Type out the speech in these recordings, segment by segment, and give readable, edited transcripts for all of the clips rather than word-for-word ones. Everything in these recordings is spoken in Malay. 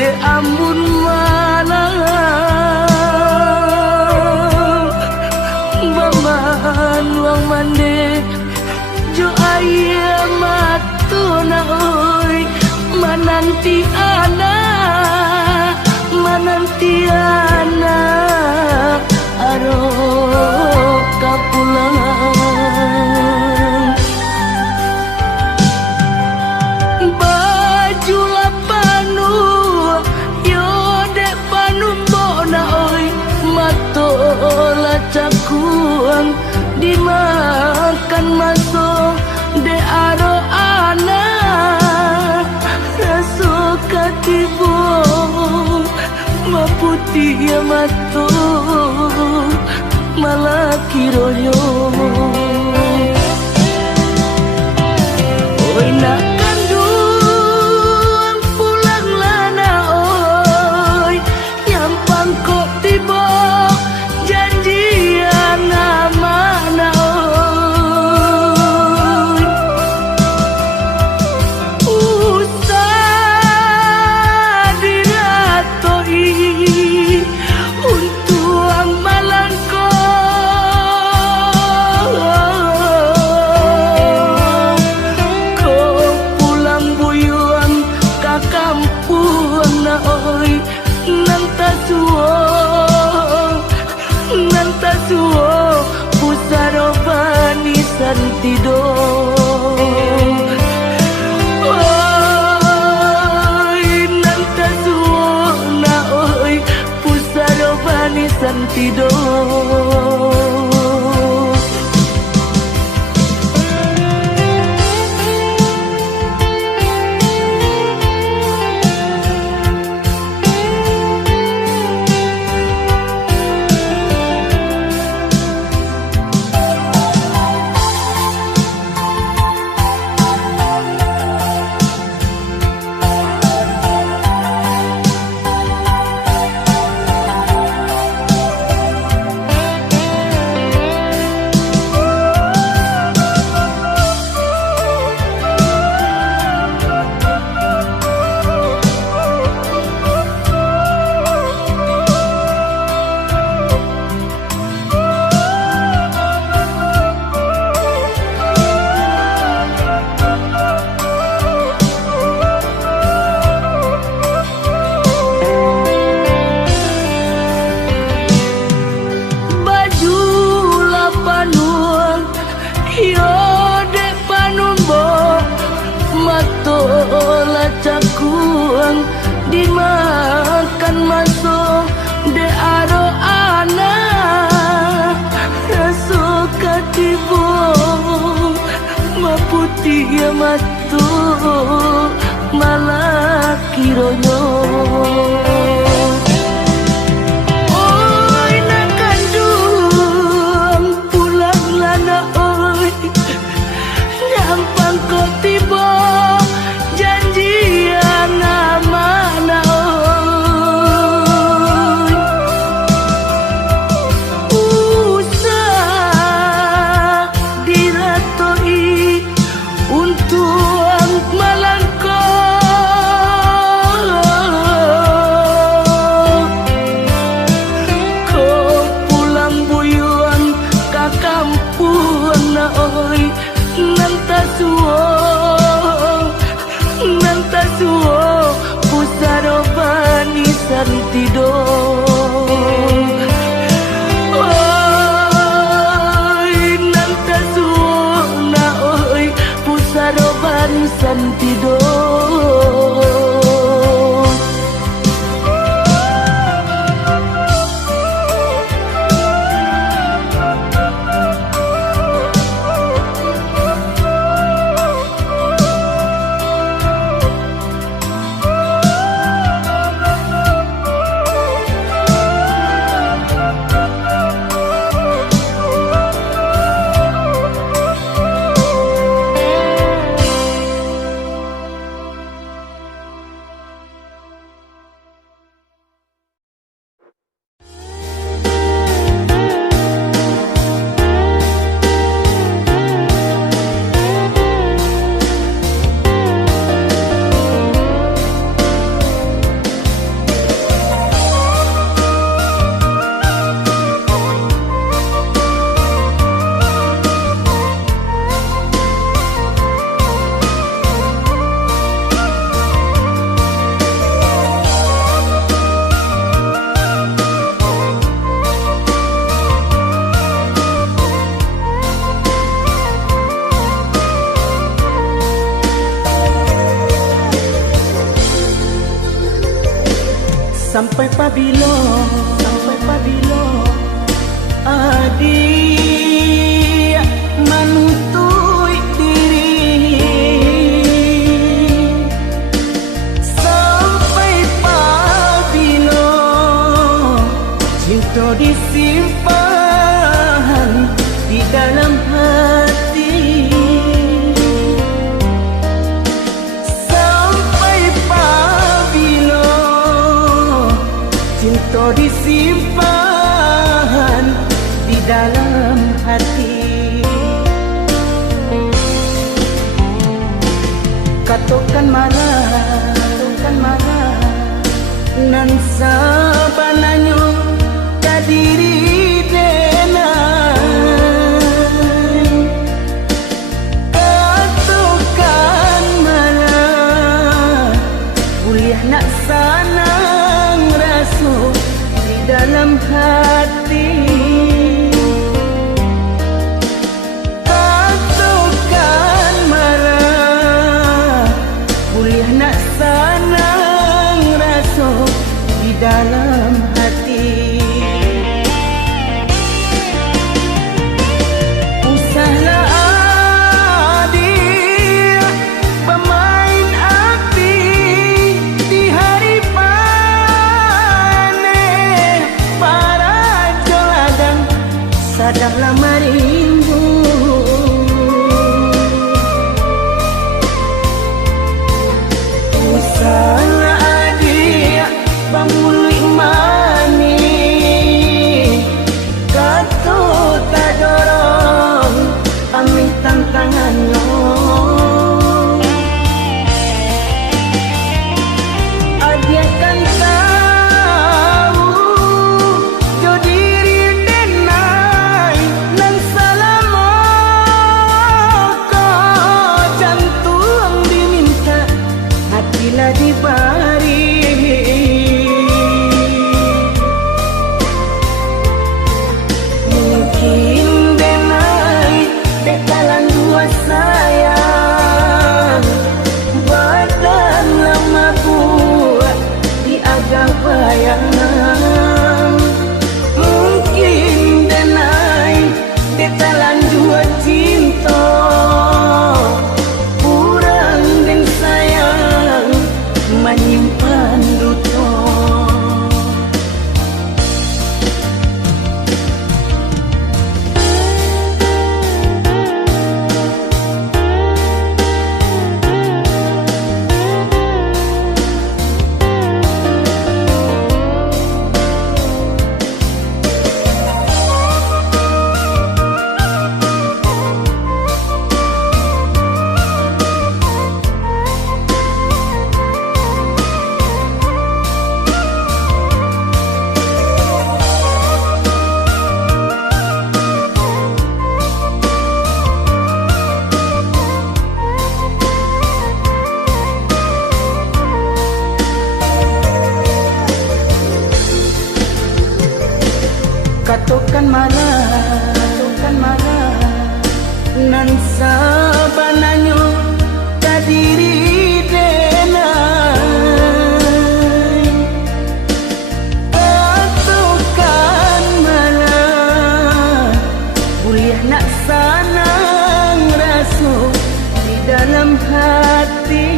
de amun malang baman wang mande jo aya matuna oi mananti ana aro kapulang baju lapanu yo dek panumbo na oi matola cakuang dimakan masuk de aro ana raso katibo maputi ya mato malah kiroyo oi nak kandung pulang lana oi nyampang kok tiba janjian mana oi usah diratoi untuk malangko kau pulang buyuan ka kampung na oi nang tasuo pusaro bani santido oi nang tasuo na oi pusaro bani santido matola cakuang dimakan masuk de aro ana raso katibo maputi ya matu malah kironyo oi nak kandung pulang lana oi nyampang kok tiba janjian mana oi usah diratoi untuk malangko kau pulang buyuan ka kampung na oi nang tasuo pusaro bani santido oi nang tasuo na oi pusaro bani santido pabilo adik manutui diri sampai pabilo cinta disimpan di dalam hati sampai pabilo cinta disimpan di dalam hati. Katakan marah nan sabananyo kadiri denai. Katakan marah kuliah nak sanang raso di dalam hati. Katakan marah kuliah nak sanang raso di dalam hati. Usahlah adik pemain api di hari panen para joladang sadarlah marimbu. Usahlah adik pamuli mani kato tak dorong ambil tantangannya. Adik kan tahu jo diri denai nan salamo ko jantung diminta hatilah dibari. Mungkin denai dekalan dua sayang badan lama buat di agak bayang. Mungkin denai dekalan dua cinta kurang dan sayang menyimpan duto. Katakan marah nan sabananyo kadiri denai. Katakan marah kuliah nak sanang raso di dalam hati.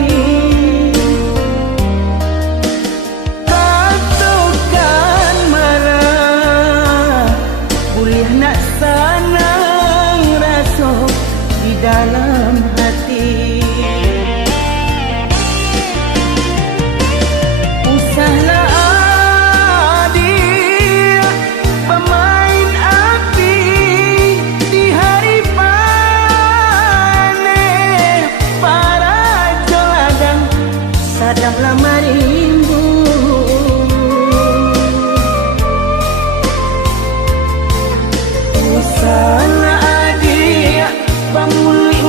Katakan marah kuliah nak sanang raso di dalam hati. Usahlah adik pemain api di hari panen para joladang sadarlah marimbu. Usahlah adik pamuli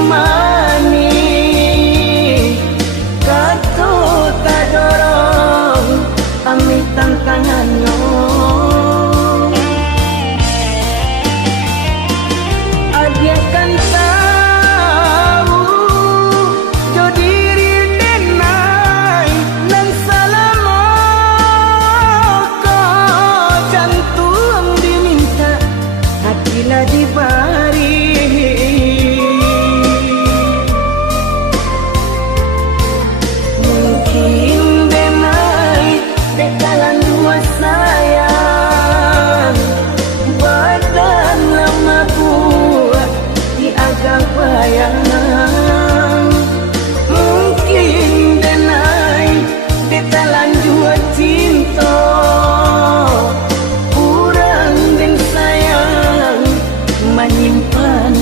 jadi bari. Mungkin denai dekalan dua sayang, badan lama buat di agak bayang. Mungkin denai dekalan dua cinta, kurang dan sayang menyimpan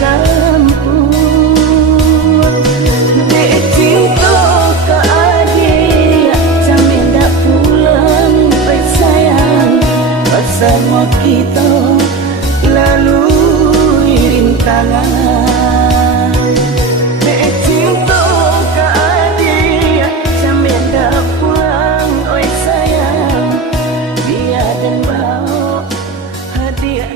kampung. Dek cinta ke adik, sampai tak pulang baik sayang. Bersama kita lalui rintangan. Dek cinta ke adik, sampai tak pulang oi sayang. Biar dan bawa hadiah